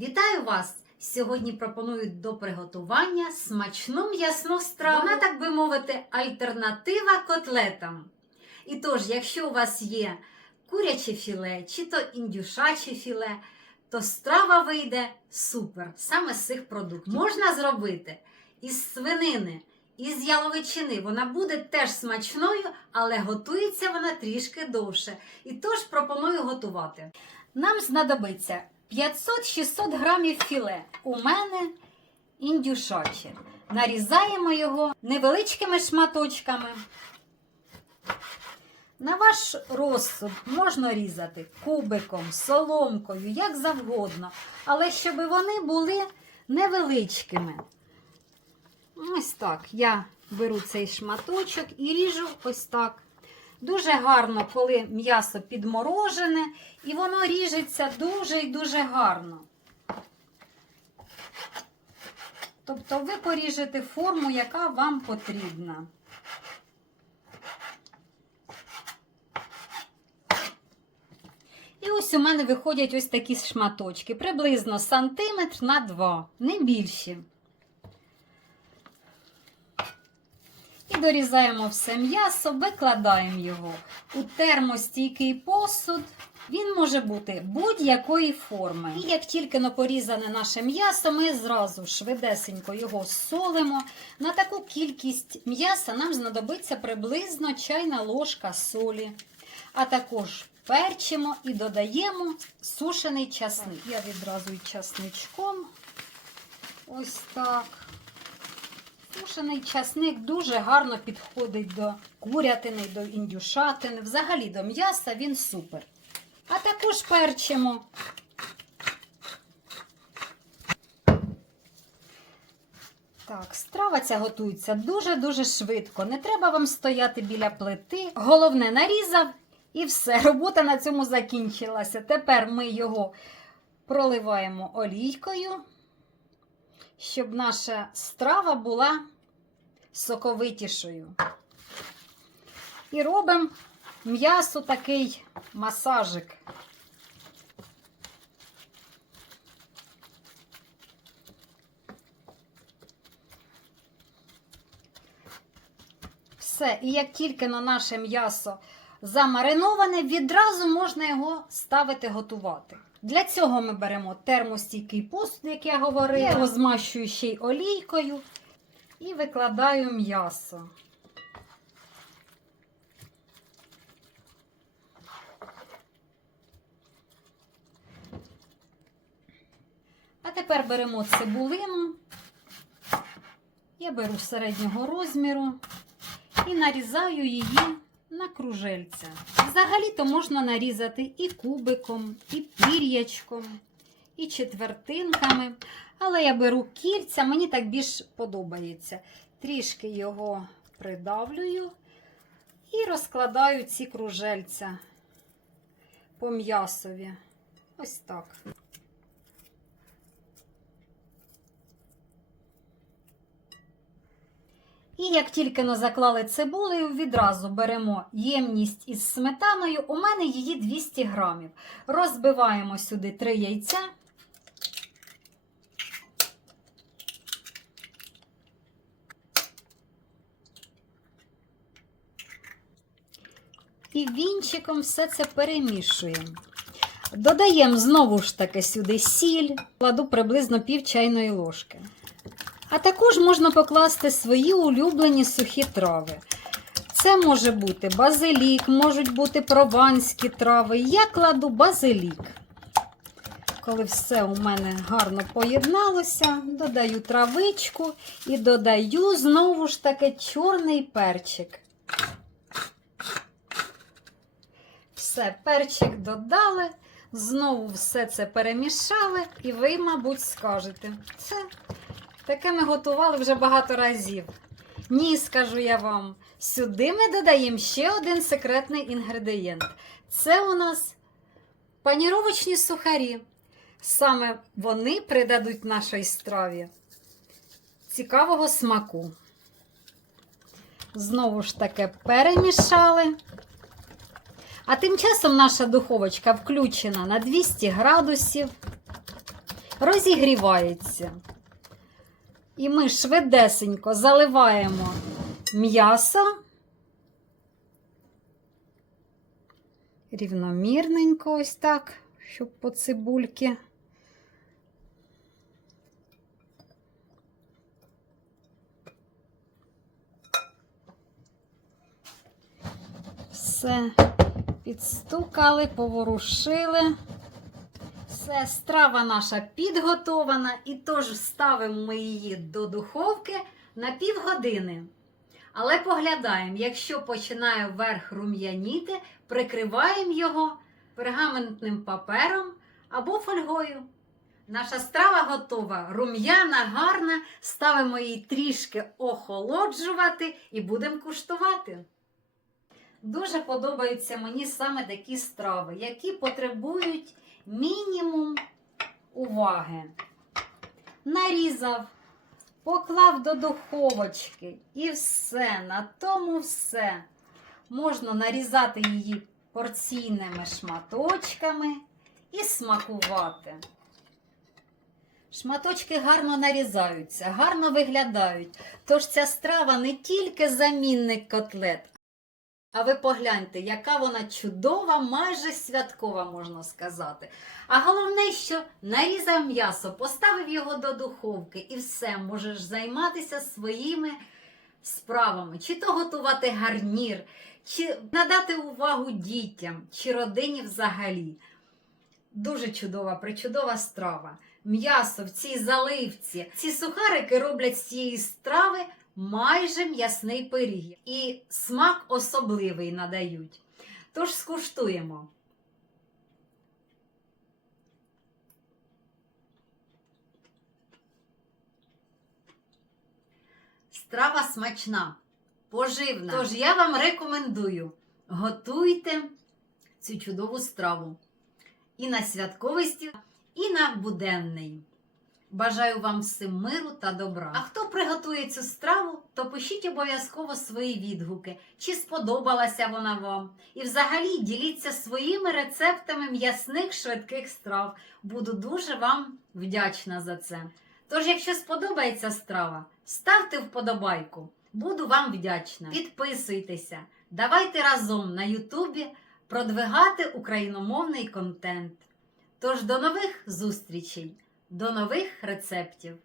Вітаю вас! Сьогодні пропоную до приготування смачну м'ясну страву. Вона, так би мовити, альтернатива котлетам. І тож, якщо у вас є куряче філе чи то індюшаче філе, то страва вийде супер саме з цих продуктів. Можна зробити із свинини, із яловичини. Вона буде теж смачною, але готується вона трішки довше. І тож пропоную готувати. Нам знадобиться 500-600 грамів філе. У мене індюшаче. Нарізаємо його невеличкими шматочками. На ваш розсуд можна різати кубиком, соломкою, як завгодно, але щоб вони були невеличкими. Ось так. Я беру цей шматочок і ріжу ось так. Дуже гарно, коли м'ясо підморожене, і воно ріжеться дуже і дуже гарно. Тобто ви поріжете форму, яка вам потрібна. І ось у мене виходять ось такі шматочки, приблизно сантиметр на два, не більші. І дорізаємо все м'ясо, викладаємо його у термостійкий посуд. Він може бути будь-якої форми. І як тільки порізане наше м'ясо, ми зразу швидесенько його солимо. На таку кількість м'яса нам знадобиться приблизно чайна ложка солі. А також перчимо і додаємо сушений часник. Я відразу і часничком. Ось так. Сушений часник дуже гарно підходить до курятини, до індюшатини, взагалі до м'яса він супер. А також перчимо. Так, страва ця готується дуже-дуже швидко. Не треба вам стояти біля плити. Головне, нарізав і все. Робота на цьому закінчилася. Тепер ми його проливаємо олійкою, щоб наша страва була соковитішою. І робимо м'ясо такий масажик. Все, і як тільки на наше м'ясо замариноване, відразу можна його ставити готувати. Для цього ми беремо термостійкий посуд, як я говорила, я розмащую ще й олійкою і викладаю м'ясо. А тепер беремо цибулину. Я беру середнього розміру і нарізаю її на кружельця. Взагалі-то можна нарізати і кубиком, і пір'ячком, і четвертинками. Але я беру кільця, мені так більш подобається. Трішки його придавлюю і розкладаю ці кружельця по м'ясові. Ось так. І як тільки ми заклали цибулею, відразу беремо ємність із сметаною. У мене її 200 грамів. Розбиваємо сюди 3 яйця. І вінчиком все це перемішуємо. Додаємо знову ж таки сюди сіль, кладу приблизно пів чайної ложки. А також можна покласти свої улюблені сухі трави. Це може бути базилік, можуть бути прованські трави. Я кладу базилік. Коли все у мене гарно поєдналося, додаю травичку і додаю знову ж таки чорний перчик. Все, перчик додали, знову все це перемішали, і ви, мабуть, скажете, це таке ми готували вже багато разів. Ні, скажу я вам, сюди ми додаємо ще один секретний інгредієнт. Це у нас паніровочні сухарі. Саме вони придадуть нашій страві цікавого смаку. Знову ж таки перемішали. А тим часом наша духовочка включена на 200 градусів. розігрівається. І ми швидесенько заливаємо м'ясо. Рівномірненько ось так, щоб по цибульки. Все підстукали, поворушили. Все, страва наша підготована, і тож ставимо ми її до духовки на півгодини. Але поглядаємо, якщо починає верх рум'яніти, прикриваємо його пергаментним папером або фольгою. Наша страва готова, рум'яна, гарна. Ставимо її трішки охолоджувати і будемо куштувати. Дуже подобаються мені саме такі страви, які потребують мінімум уваги. Нарізав, поклав до духовочки і все, на тому все. Можна нарізати її порційними шматочками і смакувати. Шматочки гарно нарізаються, гарно виглядають. Тож ця страва не тільки замінник котлет, а ви погляньте, яка вона чудова, майже святкова, можна сказати. А головне, що нарізав м'ясо, поставив його до духовки і все, можеш займатися своїми справами, чи то готувати гарнір, чи надати увагу дітям, чи родині взагалі. Дуже чудова, причудова страва. М'ясо в цій заливці. Ці сухарики роблять з цієї страви майже м'ясний пиріг. І смак особливий надають. Тож скуштуємо. Страва смачна, поживна. Тож я вам рекомендую готуйте цю чудову страву і на святковий стіл, і на буденний. Бажаю вам всім миру та добра. А хто приготує цю страву, то пишіть обов'язково свої відгуки, чи сподобалася вона вам. І взагалі діліться своїми рецептами м'ясних швидких страв. Буду дуже вам вдячна за це. Тож, якщо сподобається страва, ставте вподобайку. Буду вам вдячна. Підписуйтеся. Давайте разом на Ютубі продвигати україномовний контент. Тож до нових зустрічей! До нових рецептів!